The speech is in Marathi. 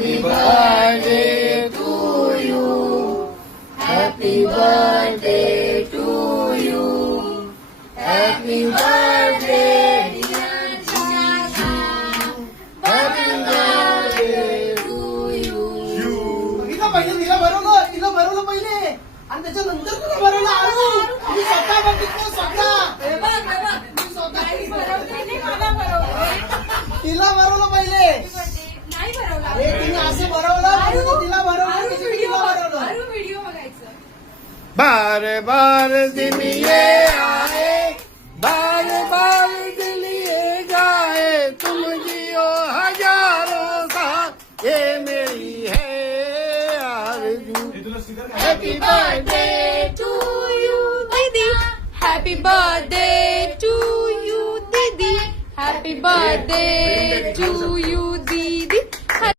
Happy birthday to you. Happy birthday to you. Happy birthday dear Jana. Happy birthday to you. तिला भरवलं पहिले आणि त्याच्यानंतर तुला भरवलं आरू. मी स्वतः बघितलं स्वतः. तिला भरवलं पहिले. नाही भरवला. हे तिने असं भरवलं तिला भरवलं व्हिडिओ भरवलं. व्हिडिओ बघायचं. बार बार दिन ये आए, बार बार दिल ये गाए, तुम जियो हजारों साल, ये मेरी है आरज़ू. Happy birthday to you, Didi. Happy birthday to you, Didi. Happy birthday to you,